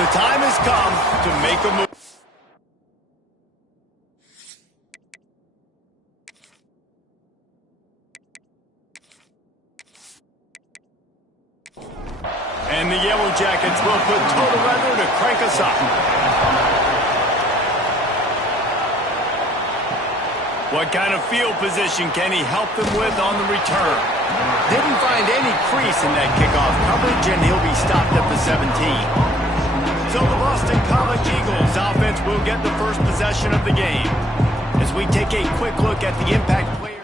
The time has come to make a move. And the Yellow Jackets will put total weather to crank us up. What kind of field position can he help them with on the return? Didn't find any crease in that kickoff coverage, and he'll be stopped at the 17. So the Boston College Eagles offense will get the first possession of the game. As we take a quick look at the impact players.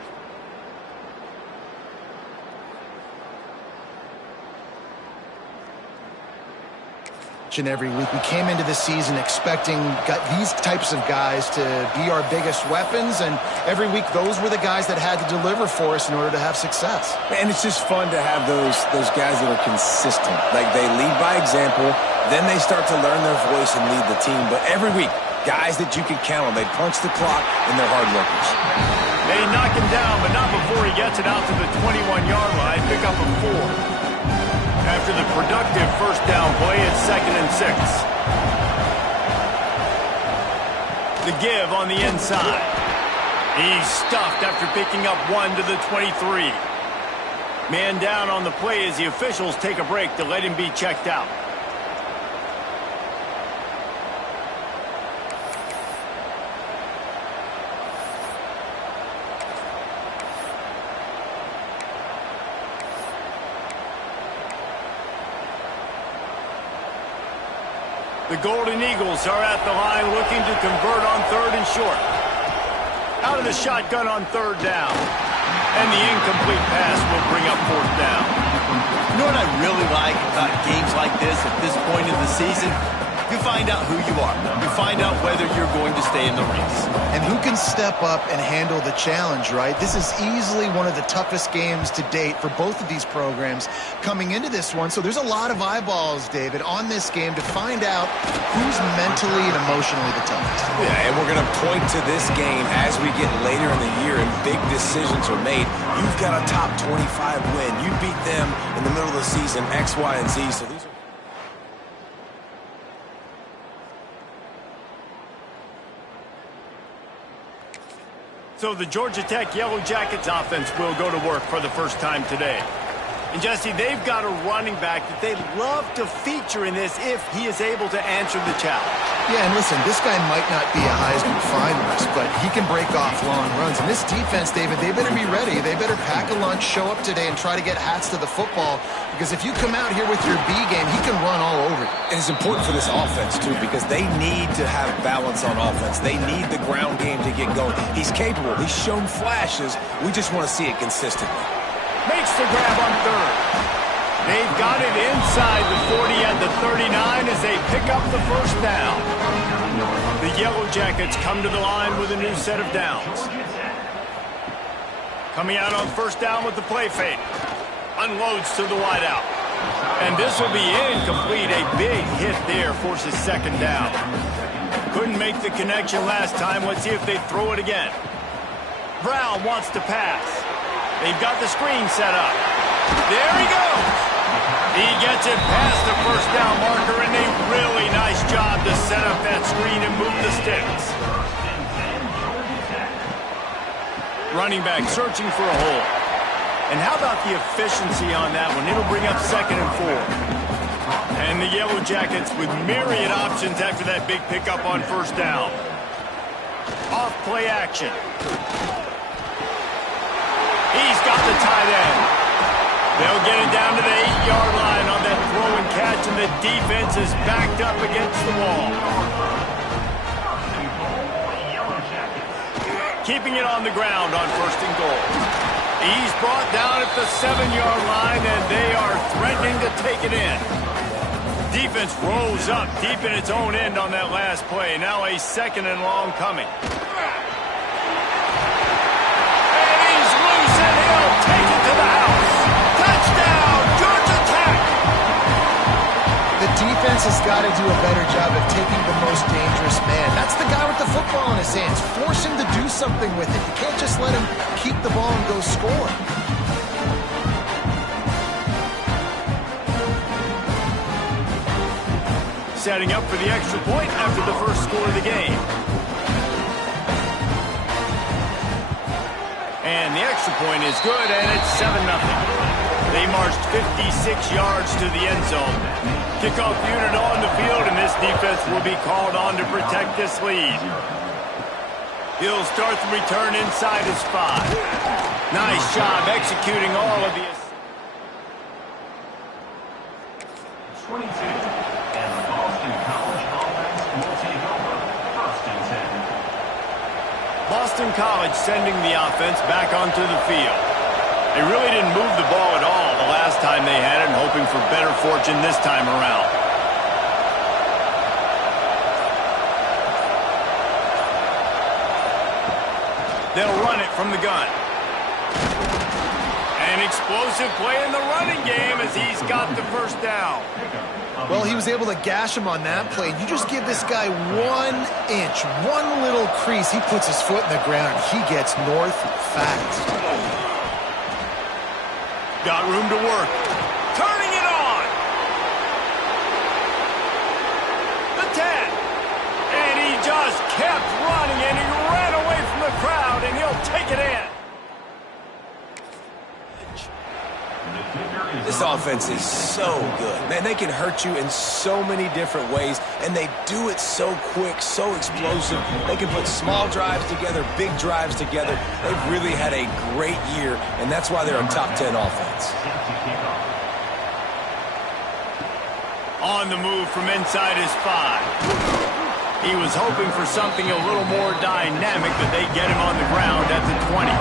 Every week we came into the season expecting these types of guys to be our biggest weapons, and every week those were the guys that had to deliver for us in order to have success. And it's just fun to have those guys that are consistent. Like, they lead by example, then they start to learn their voice and lead the team. But every week, guys that you can count on, they punch the clock and they're hard workers. They knock him down, but not before he gets it out to the 21-yard line. Pick up a 4. After the productive first down play, it's 2nd and 6. The give on the inside. He's stuffed after picking up 1 to the 23. Man down on the play as the officials take a break to let him be checked out. The Golden Eagles are at the line looking to convert on 3rd and short. Out of the shotgun on 3rd down. And the incomplete pass will bring up 4th down. You know what I really like about games like this at this point in the season? You find out who you are. You find out whether you're going to stay in the race. And who can step up and handle the challenge, right? This is easily one of the toughest games to date for both of these programs coming into this one. So there's a lot of eyeballs, David, on this game to find out who's mentally and emotionally the toughest. Yeah, and we're going to point to this game as we get later in the year and big decisions are made. You've got a top 25 win. You beat them in the middle of the season, X, Y, and Z. So these are... So the Georgia Tech Yellow Jackets offense will go to work for the first time today. And Jesse, they've got a running back that they love to feature in this if he is able to answer the challenge. Yeah, and listen, this guy might not be a Heisman finalist, but he can break off long runs. And this defense, David, they better be ready. They better pack a lunch, show up today, and try to get hats to the football. Because if you come out here with your B game, he can run all over you. And it's important for this offense, too, because they need to have balance on offense. They need the ground game to get going. He's capable. He's shown flashes. We just want to see it consistently. Makes the grab on 3rd. They've got it inside the 40 at the 39 as they pick up the first down. The Yellow Jackets come to the line with a new set of downs. Coming out on 1st down with the play fake. Unloads to the wideout. And this will be incomplete. A big hit there forces 2nd down. Couldn't make the connection last time. Let's see if they throw it again. Brown wants to pass. They've got the screen set up. There he goes. He gets it past the 1st down marker, and a really nice job to set up that screen and move the sticks. Running back searching for a hole. And how about the efficiency on that one? It'll bring up 2nd and 4. And the Yellow Jackets with myriad options after that big pickup on 1st down. Off play action. He's got the tight end. They'll get it down to the 8-yard line on that throw and catch, and the defense is backed up against the wall. Keeping it on the ground on 1st and goal. He's brought down at the 7-yard line, and they are threatening to take it in. Defense rose up deep in its own end on that last play. Now a 2nd and long coming. Take it to the house. Touchdown, Georgia Tech. The defense has got to do a better job of taking the most dangerous man. That's the guy with the football in his hands. Force him to do something with it. You can't just let him keep the ball and go score. setting up for the extra point after the first score of the game. And the extra point is good, and it's 7-0. They marched 56 yards to the end zone. Kickoff unit on the field, and this defense will be called on to protect this lead. He'll start the return inside his 5. Nice job executing all of the... 22, and the Boston College offense will take over 1st and 10. Boston College sending the offense back onto the field. They really didn't move the ball at all the last time they had it, and hoping for better fortune this time around. They'll run it from the gun. An explosive play in the running game as he's got the first down. Well, he was able to gash him on that play. You just give this guy 1 inch, one little crease. He puts his foot in the ground, and he gets north fast. Got room to work. Turning it on. The 10. And he just kept running, and he ran away from the crowd, and he'll take it in. This offense is so good. Man, they can hurt you in so many different ways, and they do it so quick, so explosive. They can put small drives together, big drives together. They've really had a great year, and that's why they're a top 10 offense. On the move from inside his 5. He was hoping for something a little more dynamic, but they get him on the ground at the 20.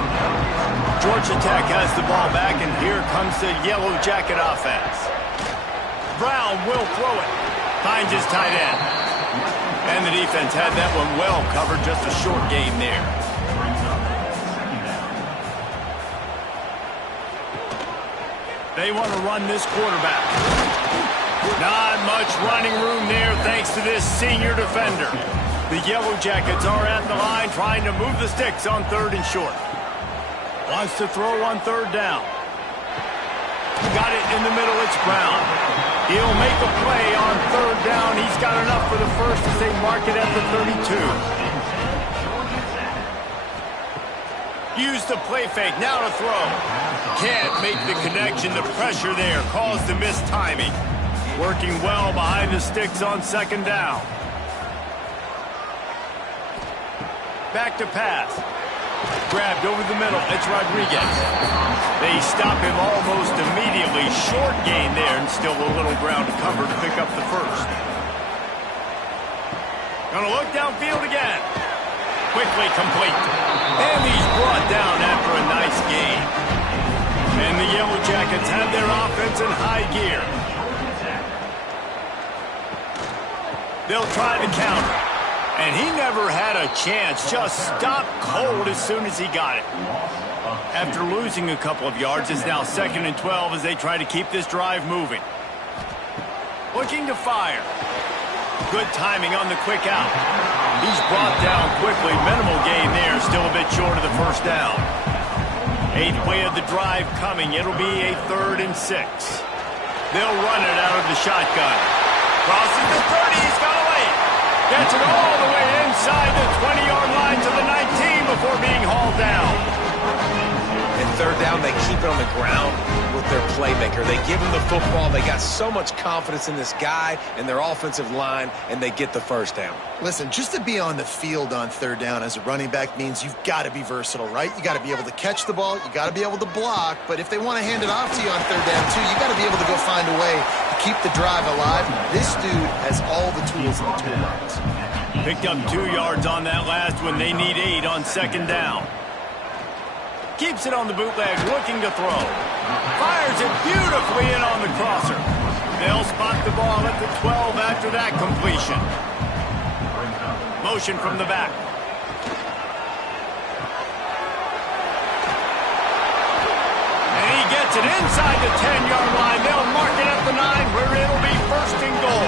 Georgia Tech has the ball back, and here comes the Yellow Jacket offense. Brown will throw it. Finds his tight end. And the defense had that one well covered, just a short game there. They want to run this quarterback. Not much running room there thanks to this senior defender. The Yellow Jackets are at the line trying to move the sticks on 3rd and short. Wants to throw on 3rd down. Got it in the middle, it's Brown. He'll make a play on 3rd down. He's got enough for the first as they mark it at the 32. Use the play fake, now to throw. Can't make the connection, the pressure there caused the missed timing. Working well behind the sticks on 2nd down. Back to pass. Grabbed over the middle, it's Rodriguez. They stop him almost immediately. Short gain there, and still a little ground to cover to pick up the first. Gonna look downfield again. Quickly complete. And he's brought down after a nice gain. And the Yellow Jackets have their offense in high gear. They'll try the counter. And he never had a chance. Just stopped cold as soon as he got it. After losing a couple of yards, it's now 2nd and 12 as they try to keep this drive moving. Looking to fire. Good timing on the quick out. He's brought down quickly. Minimal gain there. Still a bit short of the first down. 8th play of the drive coming. It'll be a 3rd and 6. They'll run it out of the shotgun. Crosses the 30. He's got a lane. Gets it all the way inside the 20-yard line to the 19 before being hauled down. And 3rd down, they keep it on the ground with their playmaker. They give him the football. They got so much confidence in this guy and their offensive line, and they get the first down. Listen, just to be on the field on 3rd down as a running back means you've got to be versatile, right? You got to be able to catch the ball. You got to be able to block. But if they want to hand it off to you on 3rd down, too, you got to be able to go find a way to keep the drive alive. This dude has all the tools in the toolbox. Picked up 2 yards on that last one. They need 8 on 2nd down. Keeps it on the bootleg, looking to throw. Fires it beautifully in on the crosser. They'll spot the ball at the 12 after that completion. Motion from the back. And he gets it inside the 10-yard line. They'll mark it at the 9 where it'll be 1st and goal.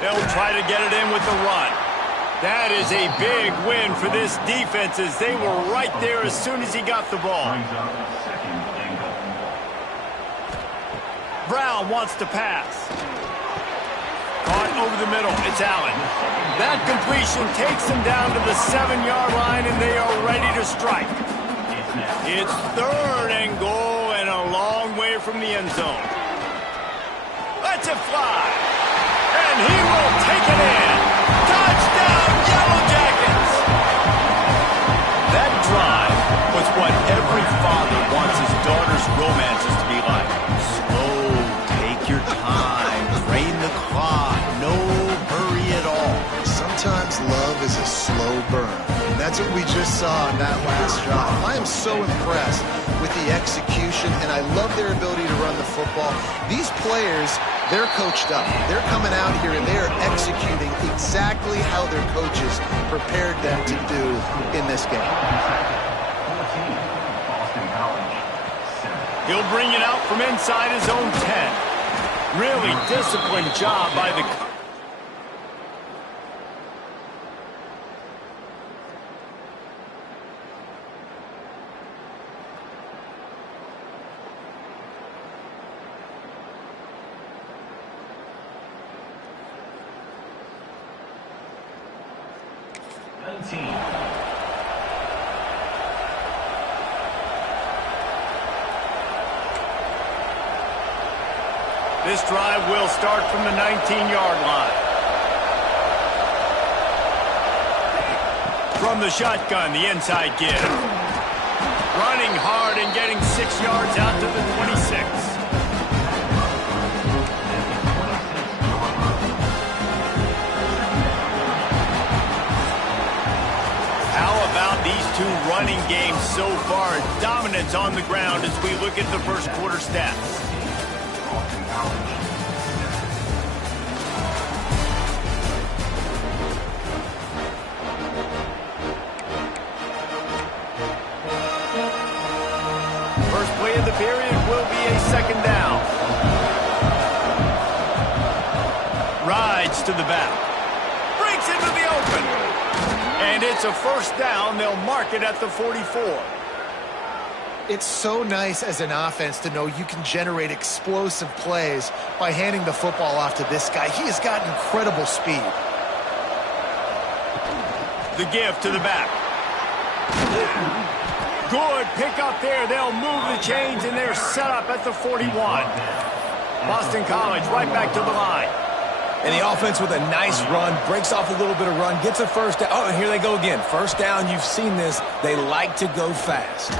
They'll try to get it in with the run. That is a big win for this defense as they were right there as soon as he got the ball. Brown wants to pass. Caught over the middle. It's Allen. That completion takes them down to the 7-yard line, and they are ready to strike. It's 3rd and goal and a long way from the end zone. Let's it fly. And he will take it in. Touchdown, Yellow Jackets! That drive was what every father wants his daughter's romances to be like. Slow, take your time, drain the clock, no hurry at all. Sometimes love is a slow burn. And that's what we just saw in that last drive. I am so impressed with the execution, and I love their ability to run the football. These players, they're coached up. They're coming out here, and they're executing exactly how their coaches prepared them to do in this game. He'll bring it out from inside his own 10. Really disciplined job by the... This drive will start from the 19-yard line. From the shotgun, the inside give. Running hard and getting 6 yards out to the 26. How about these two running games so far? Dominance on the ground as we look at the first quarter stats. First play of the period will be a 2nd down. Rides to the back. Breaks into the open. And it's a 1st down. They'll mark it at the 44. It's so nice as an offense to know you can generate explosive plays by handing the football off to this guy. He has got incredible speed. The give to the back. Good pick up there. They'll move the chains, and they're set up at the 41. Boston College right back to the line. And the offense with a nice run, breaks off a little bit of run, gets a 1st down. Oh, and here they go again. 1st down, you've seen this. They like to go fast.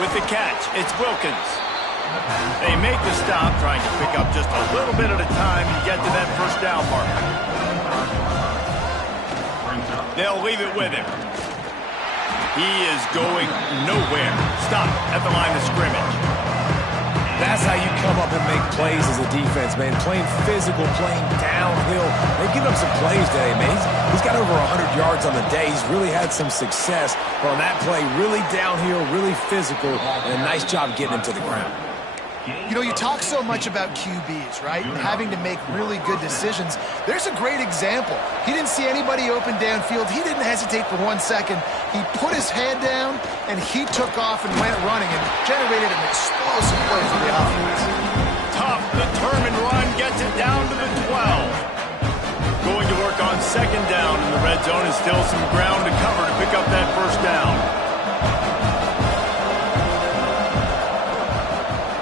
With the catch, it's Wilkins. They make the stop, trying to pick up just a little bit at a time and get to that 1st down marker. They'll leave it with him. He is going nowhere. Stop at the line of scrimmage. That's how you come up and make plays as a defense, man. Playing physical, playing downhill. They've given up some plays today, man. He's got over 100 yards on the day. He's really had some success. But on that play, really downhill, really physical, and a nice job getting him to the ground. You know, you talk so much about QBs, right? And having to make really good decisions. There's a great example. He didn't see anybody open downfield. He didn't hesitate for 1 second. He put his head down, and he took off and went running and generated an explosive play for the offense. Tough, determined run gets it down to the 12. Going to work on 2nd down in the red zone, and still some ground to cover to pick up that 1st down.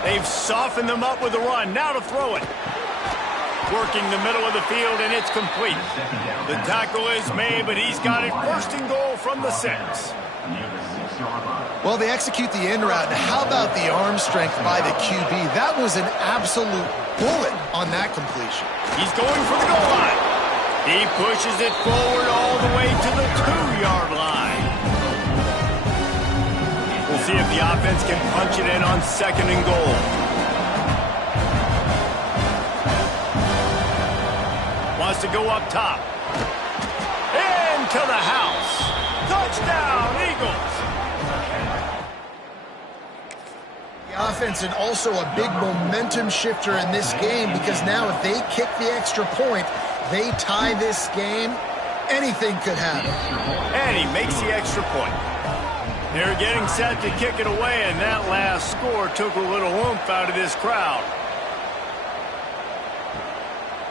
They've softened them up with a run. Now to throw it. Working the middle of the field, and it's complete. The tackle is made, but he's got it 1st and goal from the 6. Well, they execute the in route. And how about the arm strength by the QB? That was an absolute bullet on that completion. He's going for the goal line. He pushes it forward all the way to the 2-yard line. We'll see if the offense can punch it in on 2nd and goal. Wants to go up top. Into the house. Touchdown, Eagles. The offense, and also a big momentum shifter in this game, because now if they kick the extra point, they tie this game, anything could happen. And he makes the extra point. They're getting set to kick it away, and that last score took a little oomph out of this crowd.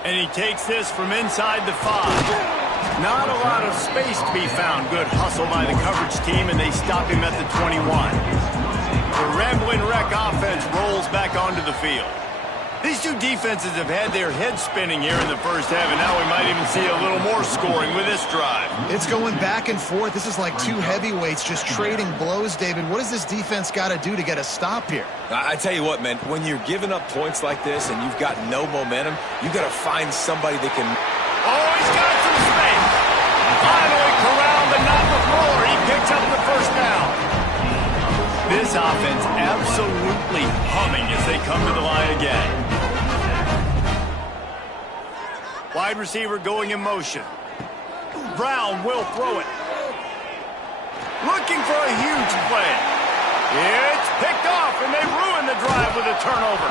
And he takes this from inside the 5. Not a lot of space to be found. Good hustle by the coverage team, and they stop him at the 21. The rambling wreck offense rolls back onto the field. These two defenses have had their heads spinning here in the first half, and now we might even see a little more scoring with this drive. It's going back and forth. This is like two heavyweights just trading blows, David. What does this defense got to do to get a stop here? I tell you what, man, when you're giving up points like this and you've got no momentum, you got to find somebody that can... Oh, he's got some space. Finally corralled, but not before. He picks up the first down. This offense absolutely humming as they come to the line again. Wide receiver going in motion. Brown will throw it. Looking for a huge play. It's picked off, and they ruin the drive with a turnover.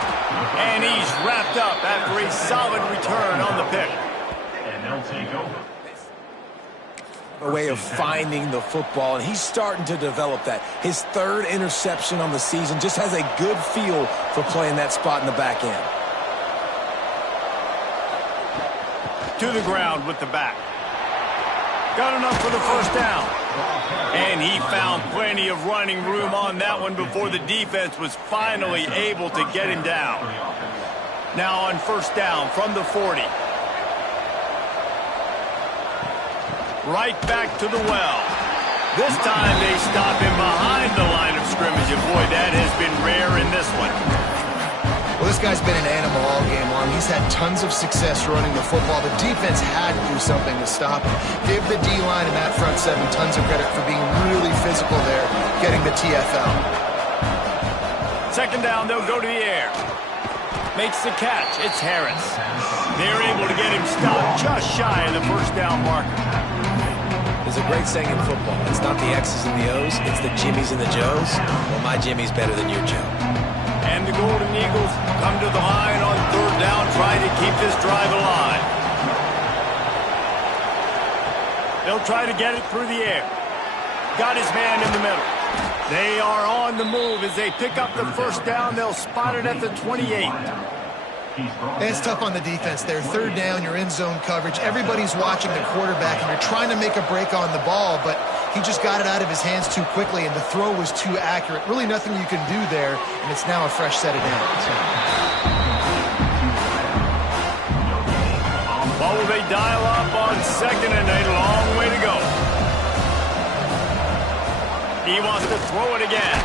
And he's wrapped up after a solid return on the pick. And they'll take over. A way of finding the football, and he's starting to develop that. His third interception on the season, just has a good feel for playing that spot in the back end. To the ground with the back. Got enough for the first down. And he found plenty of running room on that one before the defense was finally able to get him down. Now on first down from the 40. Right back to the well. This time they stop him behind the line of scrimmage, and boy, that has been rare in this one. Well, this guy's been an animal all game long. He's had tons of success running the football. The defense had to do something to stop him. Give the D-line and that front seven tons of credit for being really physical there, getting the TFL. Second down, they'll go to the air. Makes the catch. It's Harris. They're able to get him stopped just shy of the first down marker. There's a great saying in football. It's not the X's and the O's, it's the Jimmies and the Joes. Well, my Jimmy's better than your Joe. And the Golden Eagles come to the line on third down, trying to keep this drive alive. They'll try to get it through the air. Got his man in the middle. They are on the move as they pick up the first down. They'll spot it at the 28. It's tough on the defense there. Third down, you're in zone coverage. Everybody's watching the quarterback, and you're trying to make a break on the ball, but he just got it out of his hands too quickly, and the throw was too accurate. Really nothing you can do there, and it's now a fresh set of downs. What will they dial up on second and a long way to go? He wants to throw it again.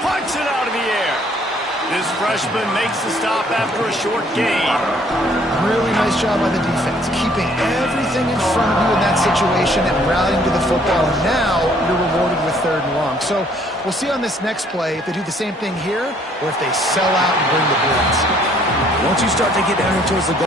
Punch it out of the air. This freshman makes the stop after a short gain. Really nice job by the defense, keeping everything in front of you in that situation and rallying to the football. And now you're rewarded with third and long. So we'll see on this next play if they do the same thing here or if they sell out and bring the blitz. Once you start to get down here towards the goal,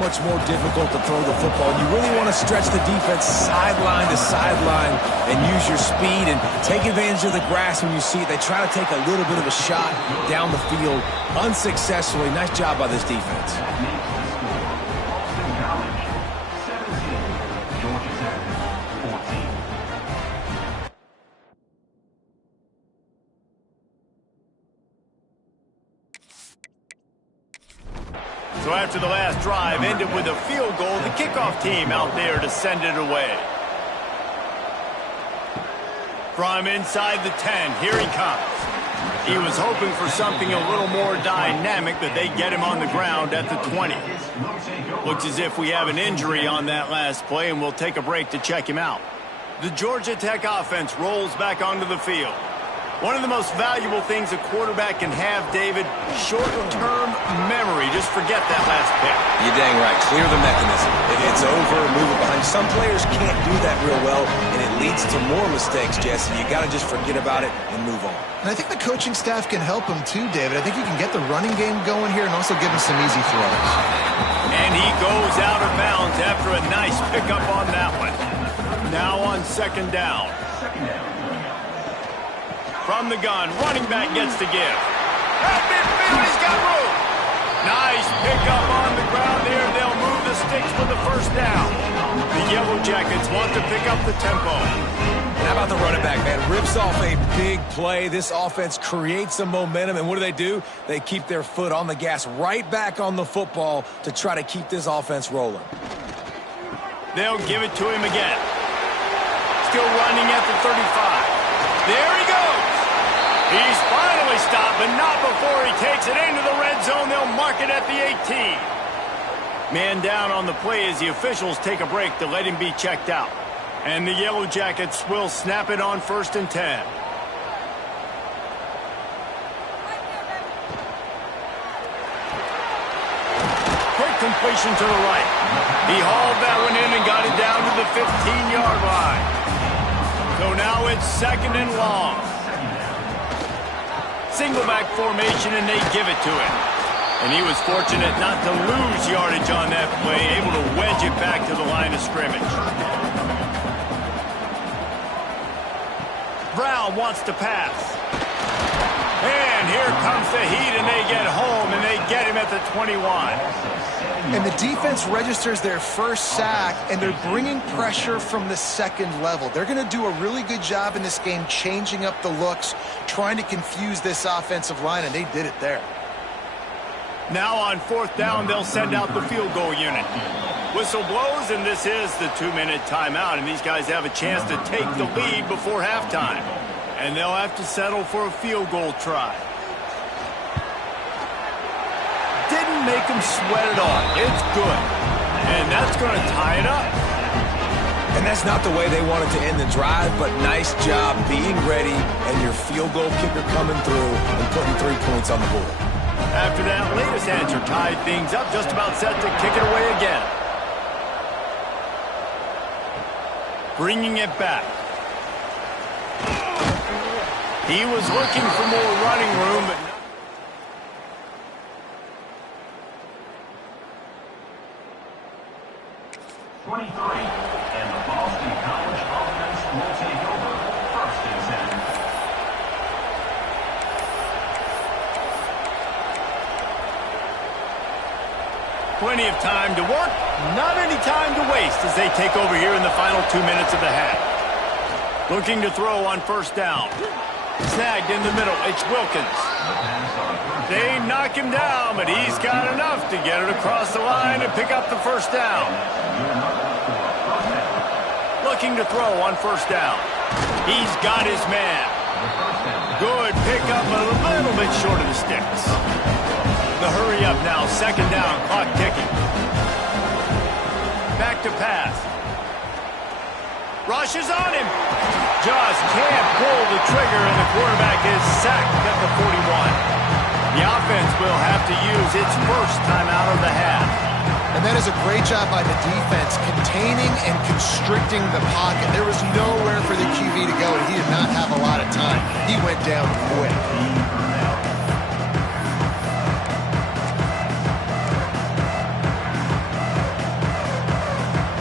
much more difficult to throw the football. You really want to stretch the defense sideline to sideline and use your speed and take advantage of the grass when you see it. They try to take a little bit of a shot down the field unsuccessfully. Nice job by this defense. So after the last drive ended with a field goal, the kickoff team out there to send it away. From inside the 10, here he comes. He was hoping for something a little more dynamic, but they get him on the ground at the 20. Looks as if we have an injury on that last play, and we'll take a break to check him out. The Georgia Tech offense rolls back onto the field. One of the most valuable things a quarterback can have, David, short-term memory. Just forget that last pick. You're dang right. Clear the mechanism. If it's over, move it behind. Some players can't do that real well, and it leads to more mistakes, Jesse. You got to just forget about it and move on. And I think the coaching staff can help him too, David. I think you can get the running game going here and also give him some easy throws. And he goes out of bounds after a nice pickup on that one. Now on second down. From the gun, running back gets to give. At midfield, he's got room. Nice pickup on the ground there. They'll move the sticks for the first down. The Yellow Jackets want to pick up the tempo. How about the running back, man? Rips off a big play. This offense creates some momentum, and what do? They keep their foot on the gas right back on the football to try to keep this offense rolling. They'll give it to him again. Still running at the 35. There he goes. He's finally stopped, but not before he takes it into the red zone. They'll mark it at the 18. Man down on the play as the officials take a break to let him be checked out. And the Yellow Jackets will snap it on 1st and 10. Quick completion to the right. He hauled that one in and got it down to the 15-yard line. So now it's 2nd and long. Single back formation, and they give it to him. And he was fortunate not to lose yardage on that play, able to wedge it back to the line of scrimmage. Brown wants to pass. And here comes the heat, and they get home, and they get him at the 21. And the defense registers their first sack, and they're bringing pressure from the second level. They're going to do a really good job in this game changing up the looks, trying to confuse this offensive line, and they did it there. Now on 4th down, they'll send out the field goal unit. Whistle blows, and this is the 2-minute timeout, and these guys have a chance to take the lead before halftime. And they'll have to settle for a field goal try. Didn't make them sweat it all. It's good. And that's going to tie it up. And that's not the way they wanted to end the drive, but nice job being ready and your field goal kicker coming through and putting 3 points on the board. After that latest answer tied things up, just about set to kick it away again. Bringing it back. He was looking for more running room, but 23, and the Boston College offense will take over 1st and 10. Plenty of time to work, not any time to waste as they take over here in the final 2 minutes of the half. Looking to throw on 1st down. Snagged in the middle, it's Wilkins. They knock him down, but he's got enough to get it across the line and pick up the 1st down. Looking to throw on 1st down. He's got his man. Good pickup, but a little bit short of the sticks. The hurry up now, 2nd down, clock ticking. Back to pass. Rushes on him. Just can't pull the trigger, and the quarterback is sacked at the 41. The offense will have to use its first timeout of the half. And that is a great job by the defense, containing and constricting the pocket. There was nowhere for the QB to go, and he did not have a lot of time. He went down quick.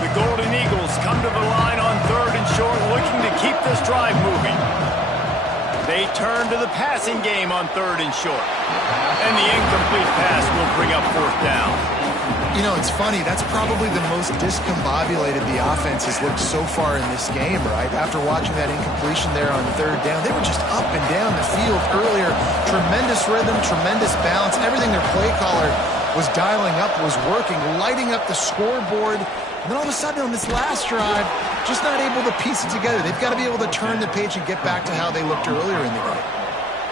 The Golden Eagles come to the line on 3rd and short, looking to keep this drive moving. They turn to the passing game on 3rd and short. And the incomplete pass will bring up 4th down. You know, it's funny. That's probably the most discombobulated the offense has looked so far in this game, right? After watching that incompletion there on 3rd down, they were just up and down the field earlier. Tremendous rhythm, tremendous balance. Everything their play caller was dialing up was working, lighting up the scoreboard. And then all of a sudden on this last drive, just not able to piece it together. They've got to be able to turn the page and get back to how they looked earlier in the game.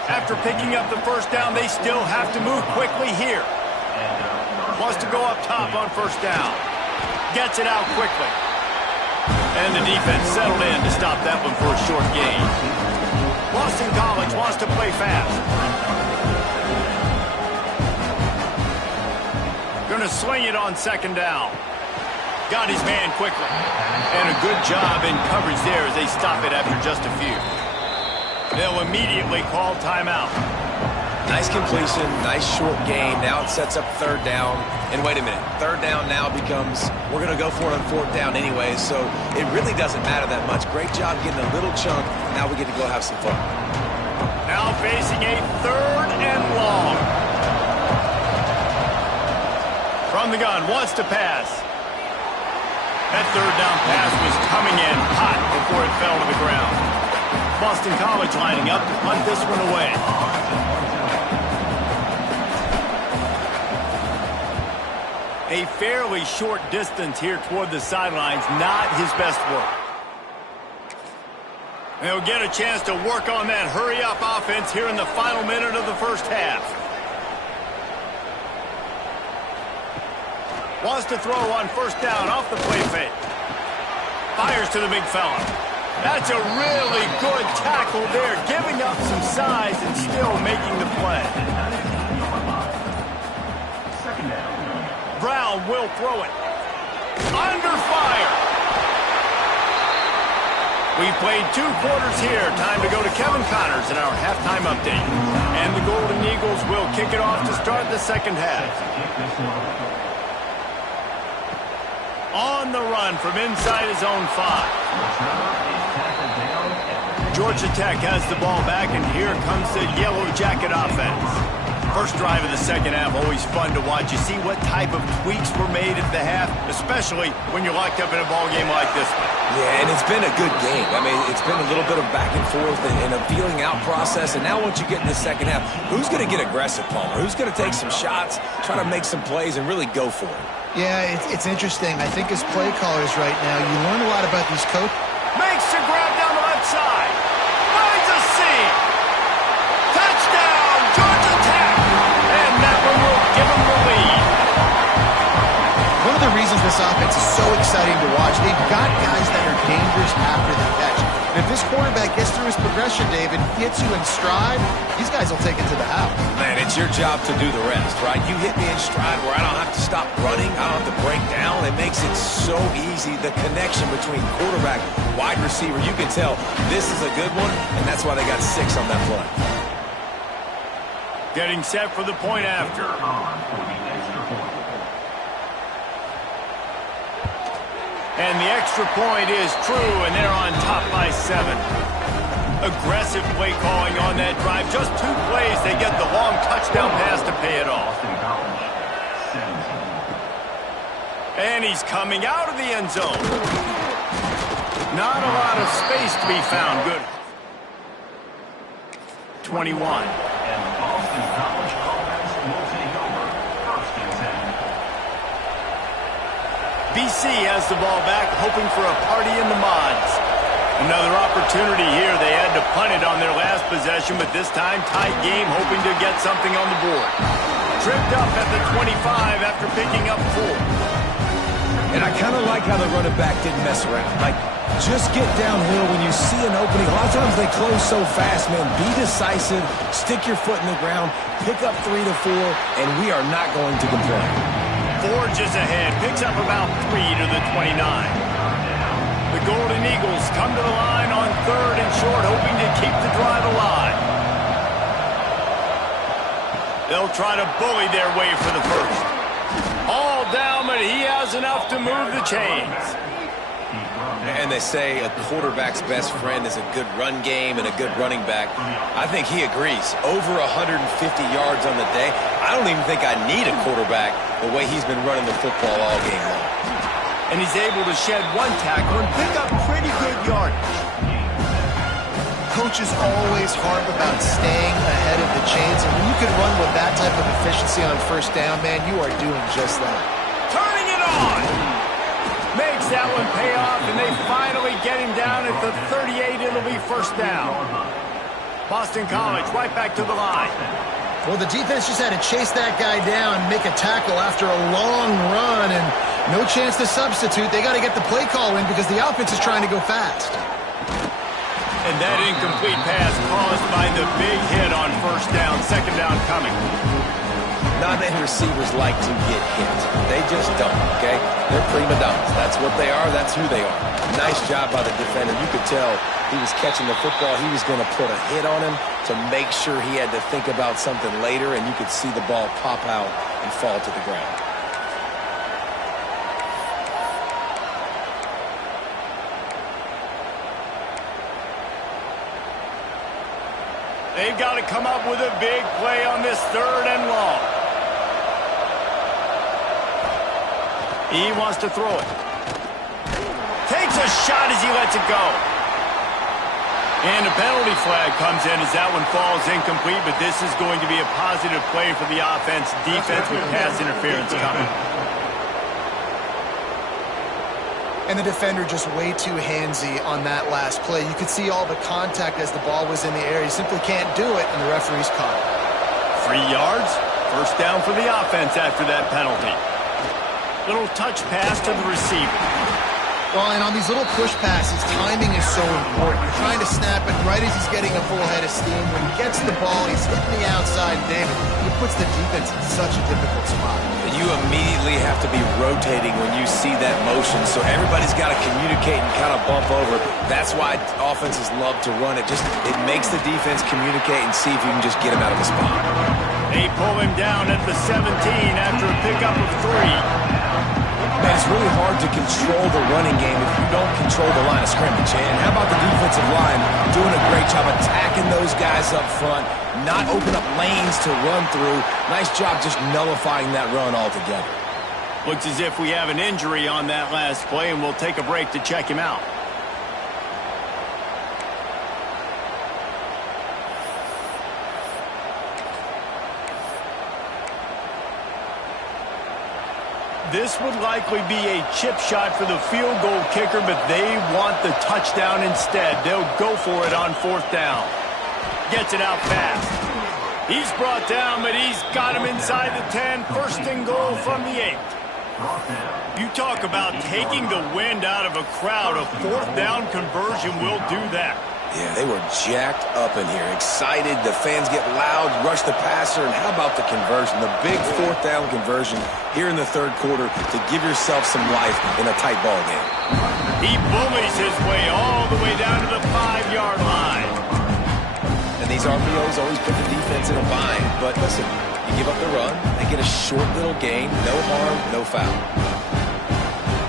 After picking up the 1st down, they still have to move quickly here. Wants to go up top on 1st down. Gets it out quickly. And the defense settled in to stop that one for a short gain. Boston College wants to play fast. Going to swing it on 2nd down. Got his man quickly. And a good job in coverage there as they stop it after just a few. They'll immediately call timeout. Nice completion, nice short gain. Now it sets up 3rd down. And wait a minute, 3rd down now becomes, we're going to go for it on 4th down anyway, so it really doesn't matter that much. Great job getting a little chunk. Now we get to go have some fun. Now facing a 3rd and long. From the gun, wants to pass. That third down pass was coming in hot before it fell to the ground. Boston College lining up to punt this one away. A fairly short distance here toward the sidelines, not his best work. They'll get a chance to work on that hurry-up offense here in the final minute of the first half. Wants to throw on first down off the play fake. Fires to the big fella. That's a really good tackle there, giving up some size and still making the play. Brown will throw it. Under fire. We've played 2 quarters here. Time to go to Kevin Connors in our halftime update. And the Golden Eagles will kick it off to start the second half. On the run from inside his own 5. Georgia Tech has the ball back, and here comes the Yellow Jacket offense. First drive of the second half, always fun to watch. You see what type of tweaks were made at the half, especially when you're locked up in a ball game like this one. Yeah, and it's been a good game. I mean, it's been a little bit of back and forth and a feeling out process. And now once you get in the second half, who's going to get aggressive, Palmer? Who's going to take some shots, try to make some plays, and really go for it? Yeah, it's interesting. I think as play callers right now, you learn a lot about these coaches. Makes the grab down the left side. Finds a seam. Touchdown, Georgia Tech. And that one will give them the lead. One of the reasons this offense is so exciting to watch, they've got guys that are dangerous after the catch. And if this quarterback gets through his progression, David, hits you in stride, these guys will take it to the house. Man, it's your job to do the rest, right? You hit me in stride where I don't have to stop running. I don't have to break down. It makes it so easy. The connection between quarterback, wide receiver, you can tell this is a good one, and that's why they got 6 on that play. Getting set for the point after. And the extra point is true, and they're on top by 7. Aggressive play calling on that drive. Just 2 plays, they get the long touchdown pass to pay it off. And he's coming out of the end zone. Not a lot of space to be found. Good. 21. And the Boston College offense will take over. First and 10. BC has the ball back, hoping for a party in the mods. Another opportunity here. They had to punt it on their last possession, but this time tight game, hoping to get something on the board. Tripped up at the 25 after picking up 4. And I kind of like how the running back didn't mess around. Like, just get downhill when you see an opening. A lot of times they close so fast, man. Be decisive, stick your foot in the ground, pick up 3 to 4, and we are not going to complain. Forges ahead, picks up about 3 to the 29. The Golden Eagles come to the line on 3rd and short, hoping to keep the drive alive. They'll try to bully their way for the first. All down, but he has enough to move the chains. And they say a quarterback's best friend is a good run game and a good running back. I think he agrees. Over 150 yards on the day. I don't even think I need a quarterback the way he's been running the football all game long. And he's able to shed 1 tackle and pick up pretty good yardage. Coaches always harp about staying ahead of the chains, and when you can run with that type of efficiency on first down, man, you are doing just that. Turning it on! Makes that one pay off, and they finally get him down at the 38. It'll be first down. Boston College right back to the line. Well, the defense just had to chase that guy down, make a tackle after a long run, and no chance to substitute. They got to get the play call in because the offense is trying to go fast. And that incomplete pass caused by the big hit on first down. Second down coming. Not many receivers like to get hit. They just don't, okay? They're prima donnas. That's what they are. That's who they are. Nice job by the defender. You could tell he was catching the football. He was going to put a hit on him to make sure he had to think about something later, and you could see the ball pop out and fall to the ground. They've got to come up with a big play on this 3rd and long. He wants to throw it. shot as he lets it go. And a penalty flag comes in as that one falls incomplete, but this is going to be a positive play for the offense. Defense with pass interference coming. And the defender just way too handsy on that last play. You could see all the contact as the ball was in the air. He simply can't do it, and the referee's caught it. 3 yards, first down for the offense after that penalty. Little touch pass to the receiver. Well, and on these little push passes, timing is so important. You're trying to snap it right as he's getting a full head of steam. When he gets the ball, he's hitting the outside. David, he puts the defense in such a difficult spot. You immediately have to be rotating when you see that motion, so everybody's got to communicate and kind of bump over. That's why offenses love to run it. It makes the defense communicate and see if you can just get him out of the spot. They pull him down at the 17 after a pickup of 3. Man, it's really hard to control the running game if you don't control the line of scrimmage. And how about the defensive line doing a great job attacking those guys up front, not open up lanes to run through. Nice job just nullifying that run altogether. Looks as if we have an injury on that last play, and we'll take a break to check him out. This would likely be a chip shot for the field goal kicker, but they want the touchdown instead. They'll go for it on 4th down. Gets it out fast. He's brought down, but he's got him inside the 10. First and goal from the 8. You talk about taking the wind out of a crowd. A 4th down conversion will do that. Yeah, they were jacked up in here, excited. The fans get loud, rush the passer, and how about the conversion? The big 4th down conversion here in the 3rd quarter to give yourself some life in a tight ball game. He bullies his way all the way down to the 5-yard line. And these RPOs always put the defense in a bind. But listen, you give up the run, they get a short little gain, no harm, no foul.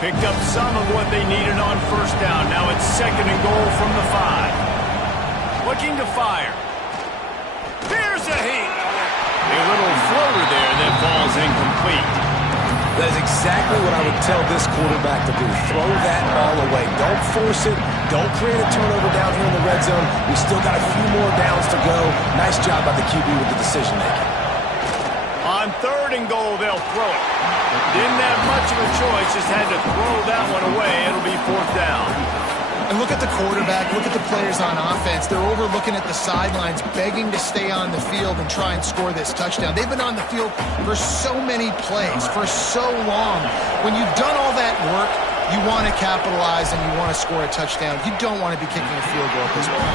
Picked up some of what they needed on 1st down. Now it's 2nd and goal from the 5. Looking to fire. Here's a heat. A little floater there that falls incomplete. That is exactly what I would tell this quarterback to do. Throw that ball away. Don't force it. Don't create a turnover down here in the red zone. We still got a few more downs to go. Nice job by the QB with the decision making. On 3rd and goal, they'll throw it. Didn't have much of a choice, just had to throw that one away. It'll be 4th down. And look at the quarterback, look at the players on offense. They're overlooking at the sidelines, begging to stay on the field and try and score this touchdown. They've been on the field for so many plays, for so long. When you've done all that work, you want to capitalize and you want to score a touchdown. You don't want to be kicking a field goal at this point.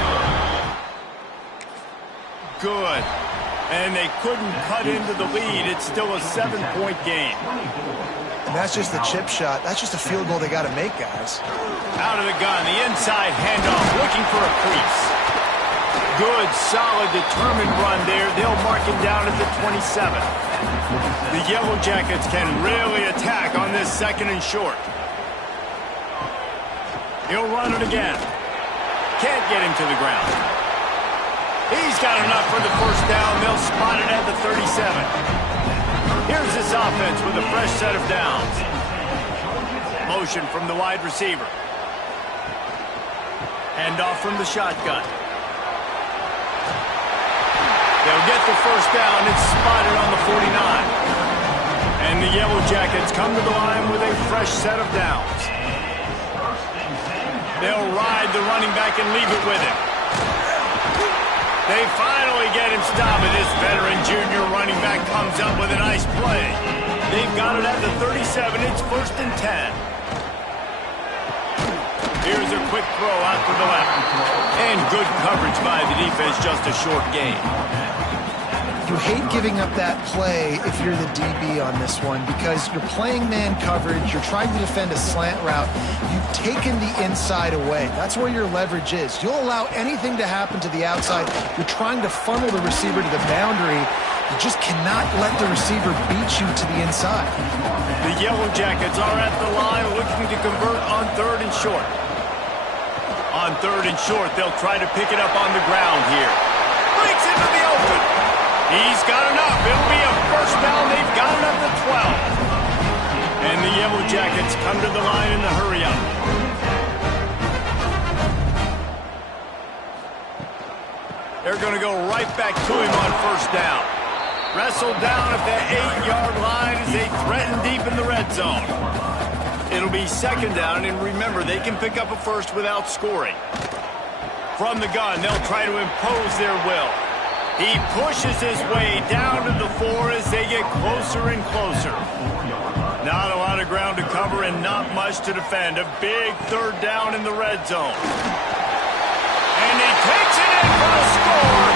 Good. And they couldn't cut into the lead. It's still a 7-point game. And that's just the chip shot. That's just a field goal they got to make, guys. Out of the gun, the inside handoff, looking for a crease. Good, solid, determined run there. They'll mark him down at the 27. The Yellow Jackets can really attack on this 2nd and short. He'll run it again. Can't get him to the ground. He's got enough for the 1st down. They'll spot it at the 37. Here's this offense with a fresh set of downs. Motion from the wide receiver. Hand off from the shotgun. They'll get the 1st down. It's spotted on the 49. And the Yellow Jackets come to the line with a fresh set of downs. They'll ride the running back and leave it with him. They finally get him stopped, and this veteran junior running back comes up with a nice play. They've got it at the 37. It's 1st and 10. Here's a quick throw out to the left. And good coverage by the defense, just a short gain. You hate giving up that play if you're the DB on this one because you're playing man coverage, you're trying to defend a slant route, you've taken the inside away. That's where your leverage is. You'll allow anything to happen to the outside. You're trying to funnel the receiver to the boundary. You just cannot let the receiver beat you to the inside. The Yellow Jackets are at the line looking to convert on 3rd and short. On 3rd and short, they'll try to pick it up on the ground here. Breaks into the open. He's got enough. It'll be a 1st down. They've got it at the 12. And the Yellow Jackets come to the line in the hurry up. They're going to go right back to him on first down. Wrestled down at the 8-yard line as they threaten deep in the red zone. It'll be second down, and remember, they can pick up a first without scoring. From the gun, they'll try to impose their will. He pushes his way down to the 4 as they get closer and closer. Not a lot of ground to cover and not much to defend. A big third down in the red zone. And he takes it in for a score.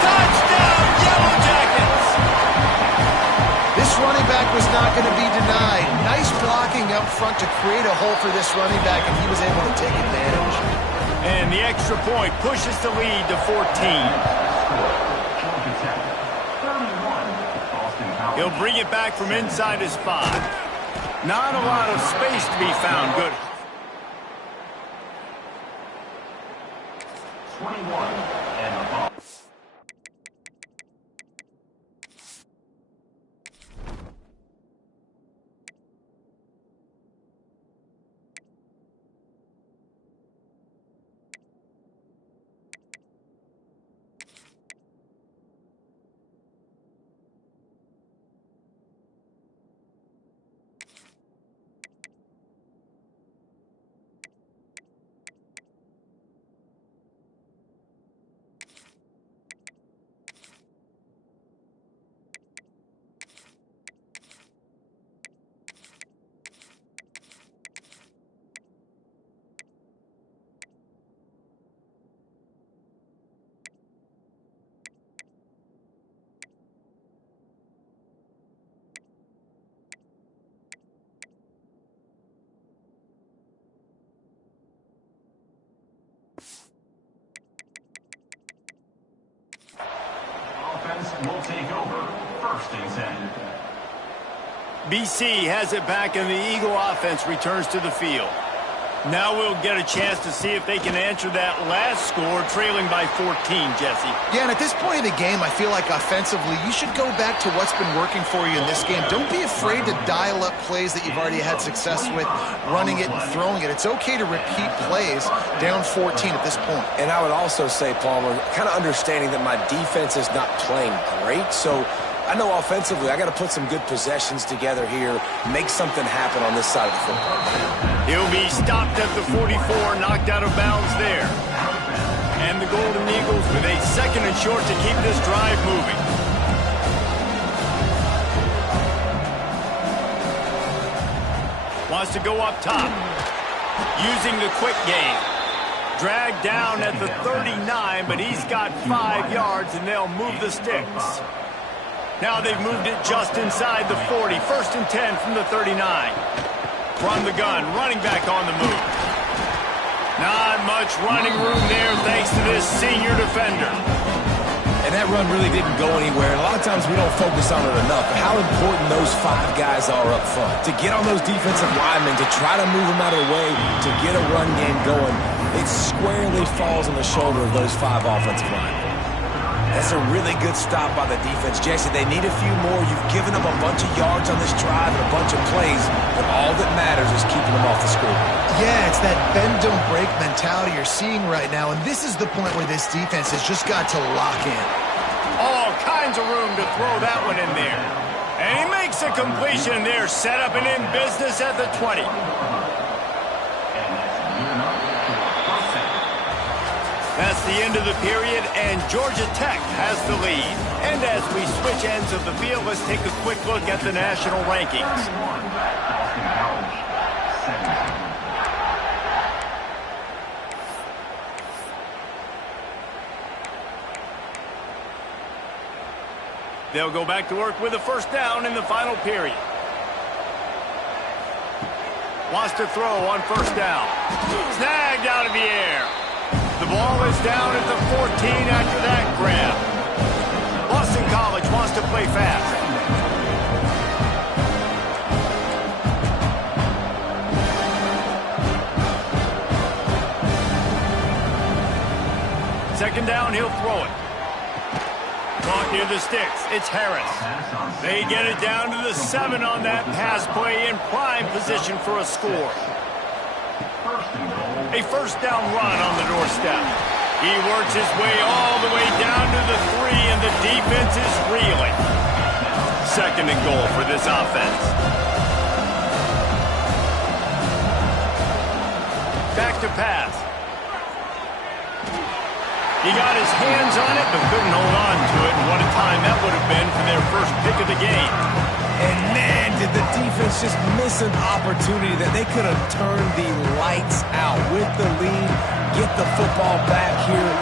Touchdown, Yellow Jackets! This running back was not going to be denied. Nice blocking up front to create a hole for this running back, and he was able to take advantage. And the extra point pushes the lead to 14. He'll bring it back from inside his 5. Not a lot of space to be found. Good. 21 and the ball. Will take over first and 10. BC has it back, and the Eagle offense returns to the field. Now we'll get a chance to see if they can answer that last score, trailing by 14, Jesse. Yeah, and at this point in the game, I feel like offensively, you should go back to what's been working for you in this game. Don't be afraid to dial up plays that you've already had success with, running it and throwing it. It's okay to repeat plays down 14 at this point. And I would also say, Palmer, kind of understanding that my defense is not playing great, so I know offensively I got to put some good possessions together here, make something happen on this side of the football. He'll be stopped at the 44, knocked out of bounds there. And the Golden Eagles with a second and short to keep this drive moving. Wants to go up top. Using the quick game. Dragged down at the 39, but he's got 5 yards, and they'll move the sticks. Now they've moved it just inside the 40. First and 10 from the 39. From the gun, running back on the move. Not much running room there thanks to this senior defender. And that run really didn't go anywhere. And a lot of times we don't focus on it enough. But how important those 5 guys are up front. To get on those defensive linemen, to try to move them out of the way, to get a run game going, it squarely falls on the shoulder of those 5 offensive linemen. That's a really good stop by the defense. Jesse, they need a few more. You've given up a bunch of yards on this drive and a bunch of plays, but all that matters is keeping them off the score. Yeah, it's that bend, don't break mentality you're seeing right now, and this is the point where this defense has just got to lock in. All kinds of room to throw that one in there. And he makes a completion there, set up and in business at the 20. That's the end of the period, and Georgia Tech has the lead. And as we switch ends of the field, let's take a quick look at the national rankings. They'll go back to work with a first down in the final period. Wants to throw on first down. Snagged out of the air. The ball is down at the 14 after that grab. Boston College wants to play fast. Second down, he'll throw it. Caught near the sticks. It's Harris. They get it down to the 7 on that pass play in prime position for a score. A first down run on the doorstep. He works his way all the way down to the 3, and the defense is reeling. 2nd and goal for this offense. Back to pass. He got his hands on it, but couldn't hold on to it. And what a time that would have been for their first pick of the game. And man, did the defense just miss an opportunity that they could have turned the lights out with the lead, get the football back here.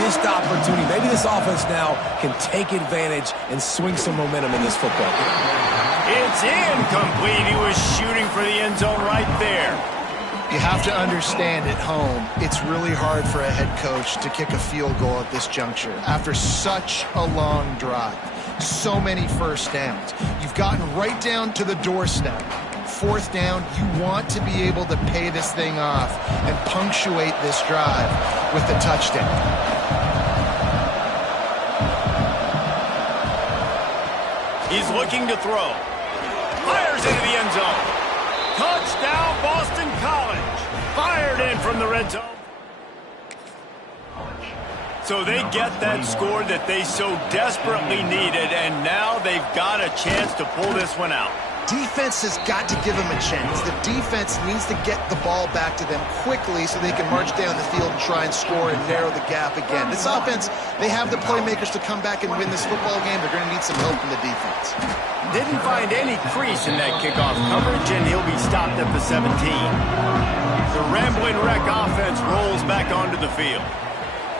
Missed opportunity. Maybe this offense now can take advantage and swing some momentum in this football game. It's incomplete. He was shooting for the end zone right there. You have to understand at home, it's really hard for a head coach to kick a field goal at this juncture after such a long drive. So many first downs. You've gotten right down to the doorstep. 4th down, you want to be able to pay this thing off and punctuate this drive with the touchdown. He's looking to throw. Fires into the end zone. Touchdown, Boston College. Fired in from the red zone. So they get that score that they so desperately needed, and now they've got a chance to pull this one out. Defense has got to give them a chance. The defense needs to get the ball back to them quickly so they can march down the field and try and score and narrow the gap again. This offense, they have the playmakers to come back and win this football game. They're going to need some help from the defense. Didn't find any crease in that kickoff coverage, and he'll be stopped at the 17. The rambling wreck offense rolls back onto the field.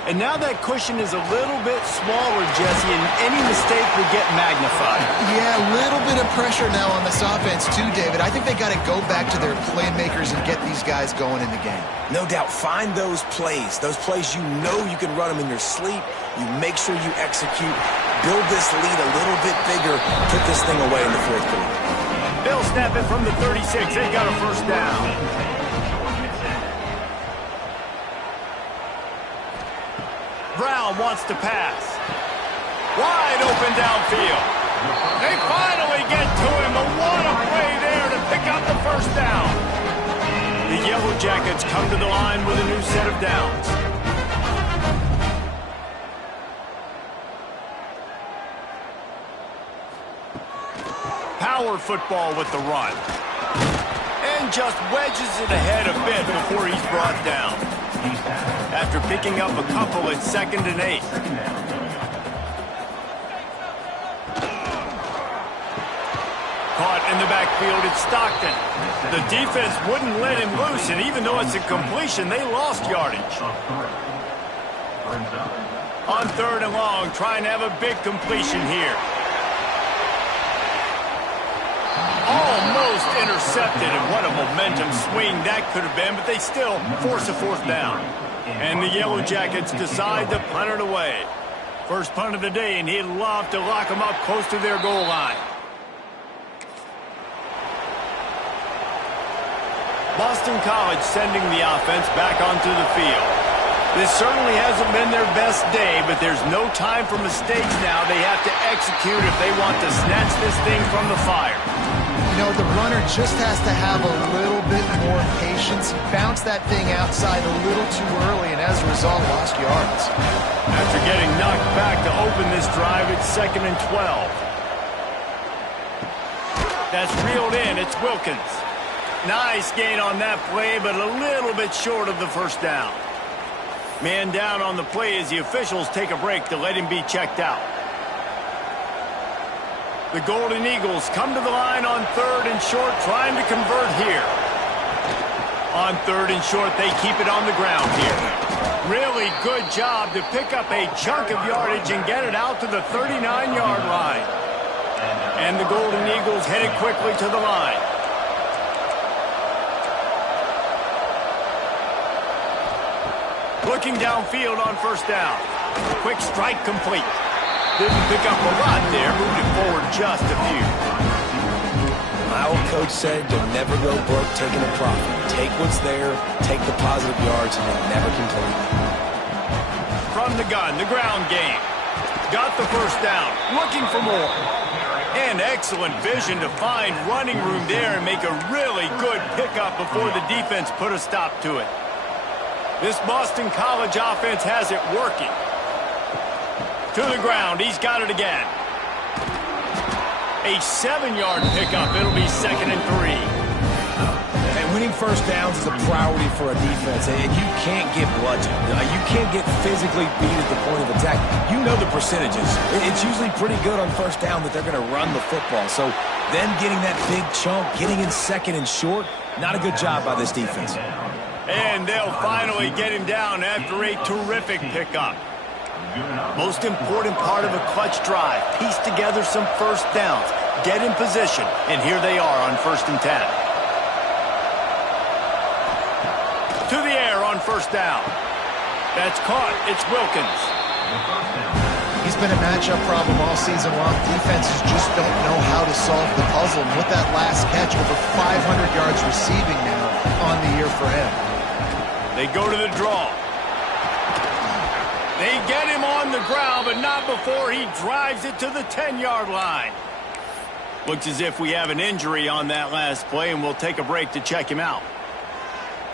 And now that cushion is a little bit smaller, Jesse, and any mistake will get magnified. Yeah, a little bit of pressure now on this offense too, David. I think they got to go back to their playmakers and get these guys going in the game. No doubt, find those plays you know you can run them in your sleep. You make sure you execute, build this lead a little bit bigger, put this thing away in the 4th quarter. They'll snap it from the 36. They got a first down. Brown wants to pass. Wide open downfield. They finally get to him, but what a play there to pick up the first down. The Yellow Jackets come to the line with a new set of downs. Power football with the run. And just wedges it ahead a bit before he's brought down. After picking up a couple, it's 2nd and 8. Caught in the backfield, it's Stockton. The defense wouldn't let him loose, and even though it's a completion, they lost yardage. On 3rd and long, trying to have a big completion here. Almost intercepted, and what a momentum swing that could have been, but they still force a 4th down. And the Yellow Jackets decide to punt it away. First punt of the day, and he'd love to lock them up close to their goal line. Boston College sending the offense back onto the field. This certainly hasn't been their best day, but there's no time for mistakes now. They have to execute if they want to snatch this thing from the fire. You know, the runner just has to have a little bit more patience. He bounced that thing outside a little too early, and as a result, lost yards. After getting knocked back to open this drive, it's 2nd and 12. That's reeled in. It's Wilkins. Nice gain on that play, but a little bit short of the first down. Man down on the play as the officials take a break to let him be checked out. The Golden Eagles come to the line on 3rd and short, trying to convert here. On 3rd and short, they keep it on the ground here. Really good job to pick up a chunk of yardage and get it out to the 39-yard line. And the Golden Eagles headed quickly to the line. Looking downfield on 1st down. Quick strike complete. Didn't pick up a lot there, moved it forward just a few. My old coach said you'll never go broke taking a profit. Take what's there, take the positive yards, and you'll never complain. From the gun, the ground game. Got the first down, looking for more. And excellent vision to find running room there and make a really good pickup before the defense put a stop to it. This Boston College offense has it working. To the ground. He's got it again. A 7-yard pickup. It'll be 2nd and 3. And winning first downs is a priority for a defense, and you can't get bludgeoned. You can't get physically beat at the point of attack. You know the percentages. It's usually pretty good on first down that they're going to run the football. So then getting that big chunk, getting in 2nd and short, not a good job by this defense. And they'll finally get him down after a terrific pickup. Most important part of a clutch drive. Piece together some first downs. Get in position. And here they are on 1st and 10. To the air on 1st down. That's caught. It's Wilkins. He's been a matchup problem all season long. Defenses just don't know how to solve the puzzle. And with that last catch, over 500 yards receiving now on the year for him. They go to the draw. They get him on the ground, but not before he drives it to the 10-yard line. Looks as if we have an injury on that last play, and we'll take a break to check him out.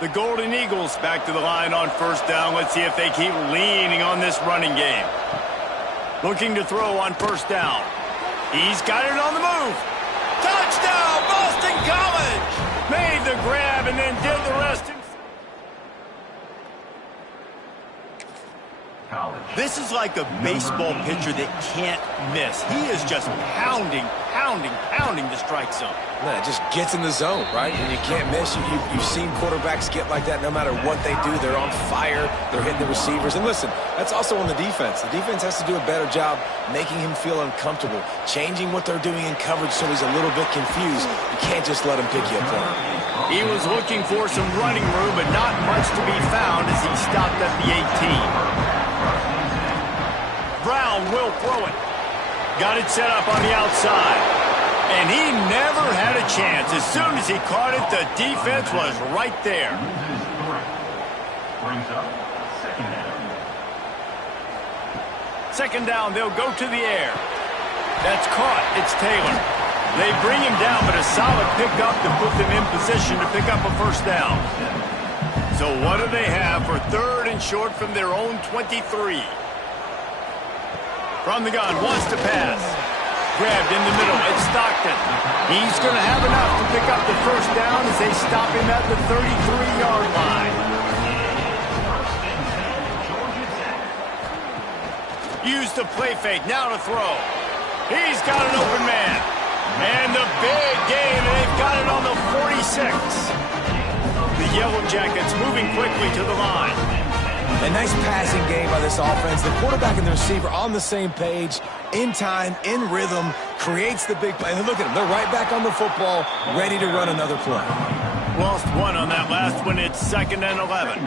The Golden Eagles back to the line on 1st down. Let's see if they keep leaning on this running game. Looking to throw on 1st down. He's got it on the move. Touchdown, Boston College! Made the grab and then did the rest himself. This is like a baseball pitcher that can't miss. He is just pounding the strike zone. Yeah, it just gets in the zone, right? And you can't miss. You've seen quarterbacks get like that no matter what they do. They're on fire. They're hitting the receivers. And listen, that's also on the defense. The defense has to do a better job making him feel uncomfortable, changing what they're doing in coverage so he's a little bit confused. You can't just let him pick you apart. He was looking for some running room, but not much to be found as he stopped at the 18. Brown will throw it. Got it set up on the outside. And he never had a chance. As soon as he caught it, the defense was right there. Brings up 2nd down. 2nd down, they'll go to the air. That's caught. It's Taylor. They bring him down, but a solid pickup to put them in position to pick up a 1st down. So what do they have for 3rd and short from their own 23? From the gun, wants to pass. Grabbed in the middle, it's Stockton. He's going to have enough to pick up the 1st down as they stop him at the 33-yard line. Use the play fake, now to throw. He's got an open man. And the big game, and they've got it on the 46. The Yellow Jackets moving quickly to the line. A nice passing game by this offense. The quarterback and the receiver on the same page, in time, in rhythm, creates the big play. And look at them. They're right back on the football, ready to run another play. Lost one on that last one. It's 2nd and 11.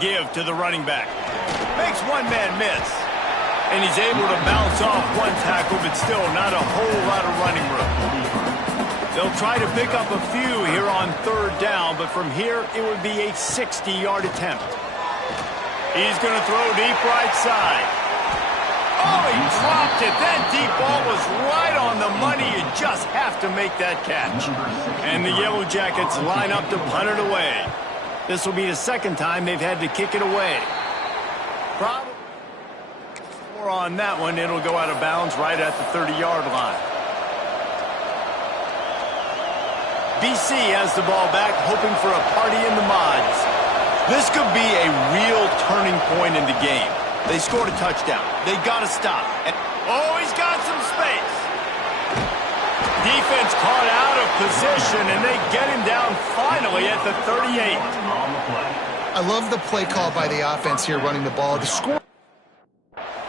Give to the running back. Makes one man miss. And he's able to bounce off one tackle, but still not a whole lot of running room. They'll try to pick up a few here on 3rd down, but from here, it would be a 60-yard attempt. He's going to throw deep right side. Oh, he dropped it. That deep ball was right on the money. You just have to make that catch. And the Yellow Jackets line up to punt it away. This will be the 2nd time they've had to kick it away. Probably more on that one. It'll go out of bounds right at the 30-yard line. BC has the ball back, hoping for a party in the mods. This could be a real turning point in the game. They scored a touchdown. They got to stop. Oh, he's got some space. Defense caught out of position, and they get him down finally at the 38. I love the play call by the offense here running the ball. The score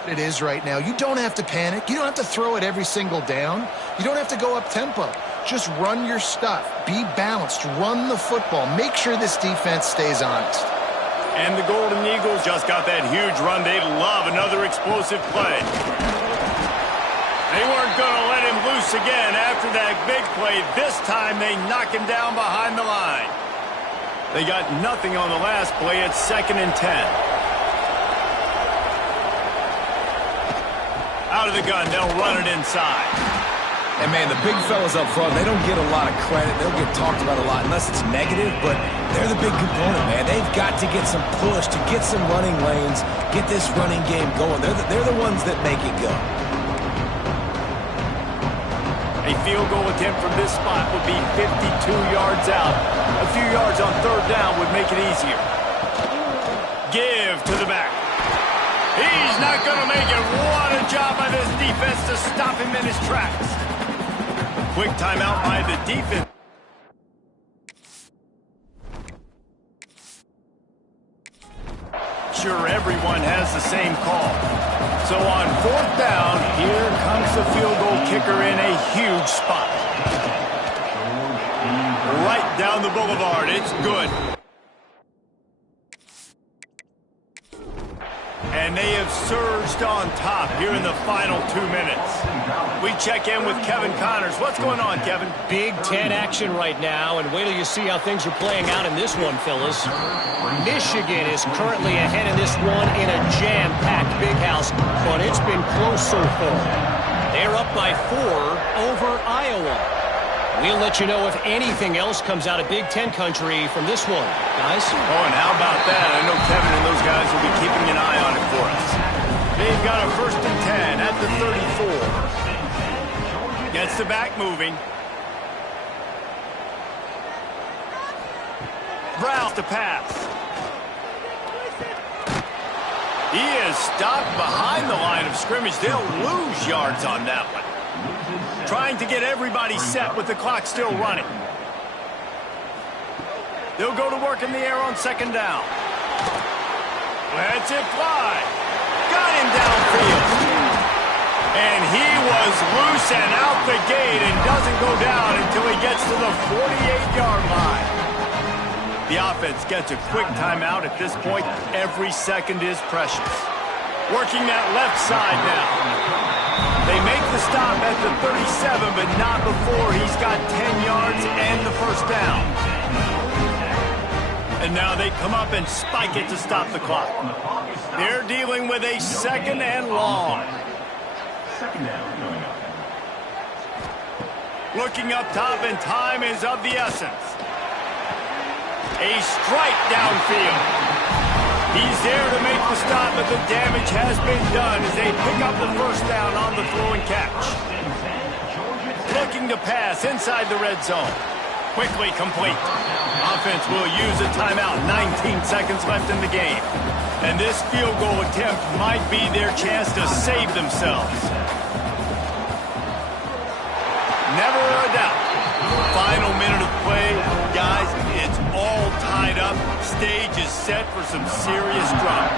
it is right now. You don't have to panic. You don't have to throw it every single down. You don't have to go up tempo. Just run your stuff. Be balanced. Run the football. Make sure this defense stays honest. And the Golden Eagles just got that huge run. They love another explosive play. They weren't going to let him loose again after that big play. This time they knock him down behind the line. They got nothing on the last play. It's 2nd and 10. Out of the gun, they'll run it inside. And, man, the big fellas up front, they don't get a lot of credit. They'll get talked about a lot unless it's negative, but they're the big component, man. They've got to get some push, to get some running lanes, get this running game going. They're the ones that make it go. A field goal attempt from this spot would be 52 yards out. A few yards on third down would make it easier. Give to the back. He's not going to make it. What a job by this defense to stop him in his tracks. Quick timeout by the defense. Sure, everyone has the same call. So on fourth down, here comes the field goal kicker in a huge spot. Right down the boulevard. It's good. And they have surged on top here in the final 2 minutes. We check in with Kevin Connors. What's going on, Kevin? Big Ten action right now, and wait till you see how things are playing out in this one, fellas. Michigan is currently ahead in this one in a jam-packed big house, but it's been close so far. They're up by 4 over Iowa. We'll let you know if anything else comes out of Big Ten country from this one, guys. Oh, and how about that? I know Kevin and those guys will be keeping an eye on it for us. They've got a 1st and 10 at the 34. Gets the back moving. Brown to pass. He is stopped behind the line of scrimmage. They'll lose yards on that one. Trying to get everybody set with the clock still running. They'll go to work in the air on 2nd down. Lets it fly. Got him downfield. And he was loose and out the gate and doesn't go down until he gets to the 48-yard line. The offense gets a quick timeout at this point. Every second is precious. Working that left side now. They make the stop at the 37, but not before he's got 10 yards and the 1st down. And now they come up and spike it to stop the clock. They're dealing with a 2nd and long. Looking up top, and time is of the essence. A strike downfield. He's there to make the stop, but the damage has been done as they pick up the 1st down on the throw and catch. Looking to pass inside the red zone. Quickly complete. Offense will use a timeout. 19 seconds left in the game. And this field goal attempt might be their chance to save themselves. Never a doubt. Final minute of play. Guys, it's all tied up. Stage is set for some serious drama.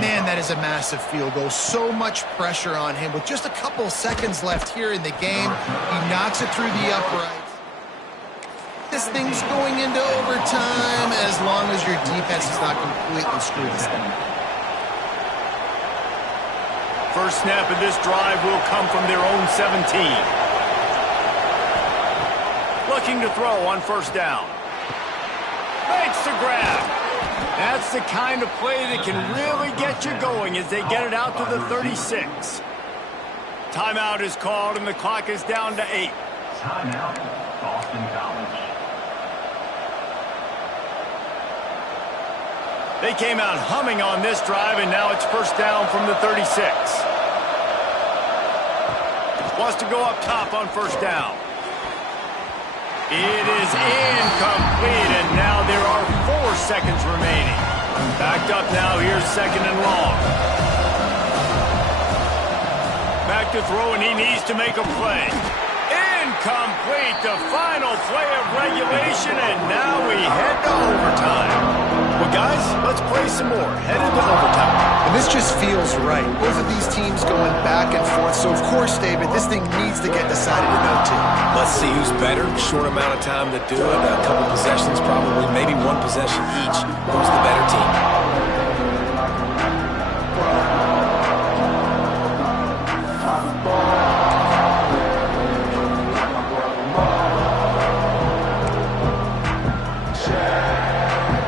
Man, that is a massive field goal. So much pressure on him. With just a couple seconds left here in the game, he knocks it through the uprights. This thing's going into overtime as long as your defense does not completely screw this thing. First snap of this drive will come from their own 17. Looking to throw on 1st down. Makes the grab. That's the kind of play that can really get you going as they get it out to the 36. Timeout is called and the clock is down to 8. Timeout, Boston College. They came out humming on this drive, and now it's 1st down from the 36. Wants to go up top on 1st down. It is incomplete, and now there are 4 seconds remaining. Backed up now, here's 2nd and long. Back to throw, and he needs to make a play. Incomplete, the final play of regulation, and now we head to overtime. Well, guys, let's play some more. Headed to overtime. And this just feels right. Both of these teams going back and forth. So, of course, David, this thing needs to get decided in OT. Let's see who's better. Short amount of time to do it. A couple possessions probably. Maybe 1 possession each. Who's the better team?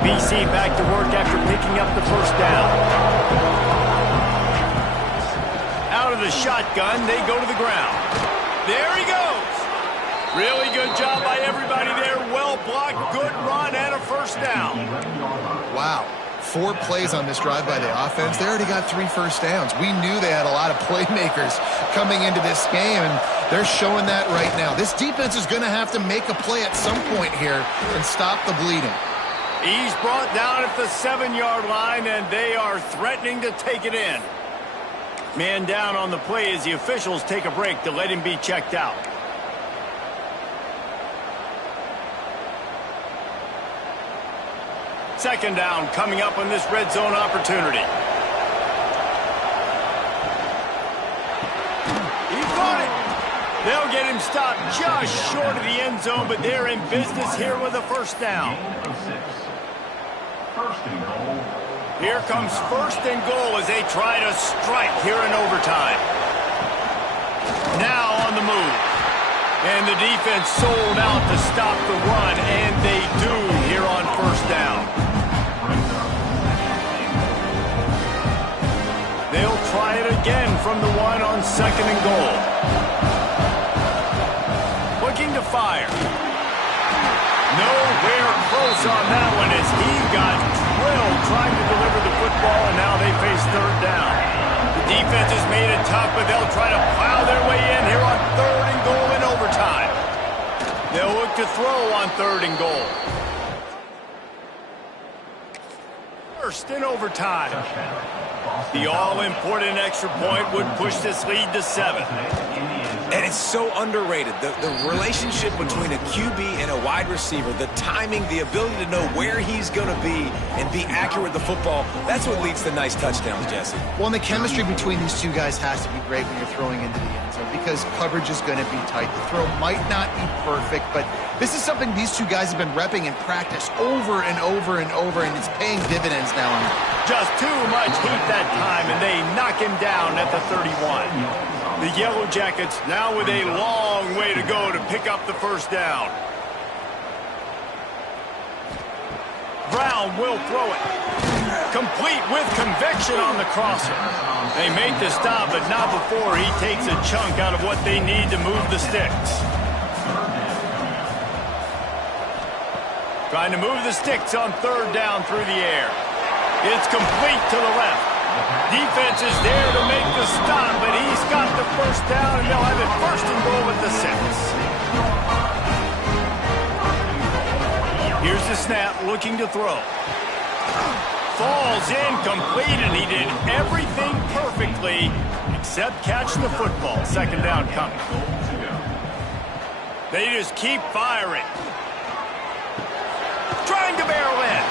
BC back to work after picking up the 1st down. Out of the shotgun, they go to the ground. There he goes. Really good job by everybody there. Well blocked, good run, and a first down. Wow. 4 plays on this drive by the offense. They already got 3 first downs. We knew they had a lot of playmakers coming into this game, and they're showing that right now. This defense is going to have to make a play at some point here and stop the bleeding. He's brought down at the 7-yard line, and they are threatening to take it in. Man down on the play as the officials take a break to let him be checked out. Second down coming up on this red zone opportunity. He caught it. They'll get him stopped just short of the end zone, but they're in business here with a first down. Here comes first and goal as they try to strike here in overtime. Now on the move. And the defense sold out to stop the run, and they do here on first down. They'll try it again from the 1 on second and goal. Looking to fire. Nowhere close on that one as he got drilled trying to deliver the football, and now they face third down. The defense has made it tough, but they'll try to plow their way in here on third and goal in overtime. They'll look to throw on third and goal. First in overtime. The all-important extra point would push this lead to 7. And it's so underrated. The relationship between a QB and a wide receiver, the timing, the ability to know where he's going to be and be accurate with the football, that's what leads to nice touchdowns, Jesse. Well, and the chemistry between these two guys has to be great when you're throwing into the end zone because coverage is going to be tight. The throw might not be perfect, but this is something these two guys have been repping in practice over and over and over, and it's paying dividends now. Just too much heat that time, and they knock him down at the 31. The Yellow Jackets now with a long way to go to pick up the first down. Brown will throw it. Complete with conviction on the crosser. They make the stop, but not before he takes a chunk out of what they need to move the sticks. Trying to move the sticks on third down through the air. It's complete to the left. Defense is there to make the stop, but he's got the first down, and they'll have it first and goal at the 6. Here's the snap, looking to throw. Falls incomplete, and he did everything perfectly except catch the football. Second down coming. They just keep firing. Trying to barrel in.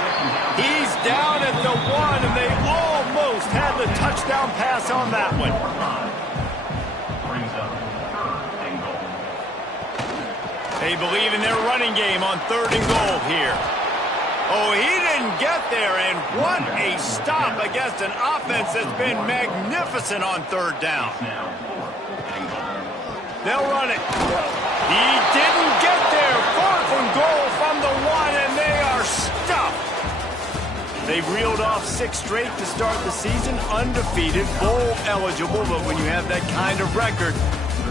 He's down at the 1, and they almost had the touchdown pass on that one. They believe in their running game on third and goal here. Oh, he didn't get there, and what a stop against an offense that's been magnificent on third down. They'll run it. He didn't get there. Fourth and goal from the 1, and they are stuffed. They've reeled off 6 straight to start the season, undefeated, bowl eligible, but when you have that kind of record,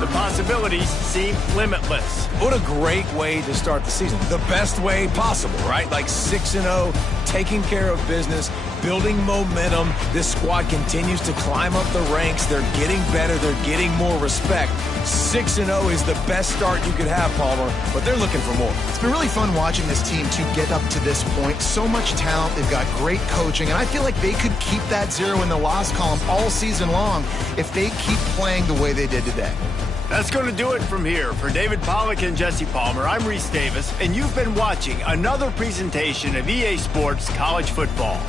the possibilities seem limitless. What a great way to start the season. The best way possible, right? Like 6-0, taking care of business, building momentum. This squad continues to climb up the ranks. They're getting better. They're getting more respect. 6-0 is the best start you could have, Palmer, but they're looking for more. It's been really fun watching this team to get up to this point. So much talent. They've got great coaching, and I feel like they could keep that 0 in the loss column all season long if they keep playing the way they did today. That's going to do it from here. For David Pollack and Jesse Palmer, I'm Reese Davis, and you've been watching another presentation of EA Sports College Football.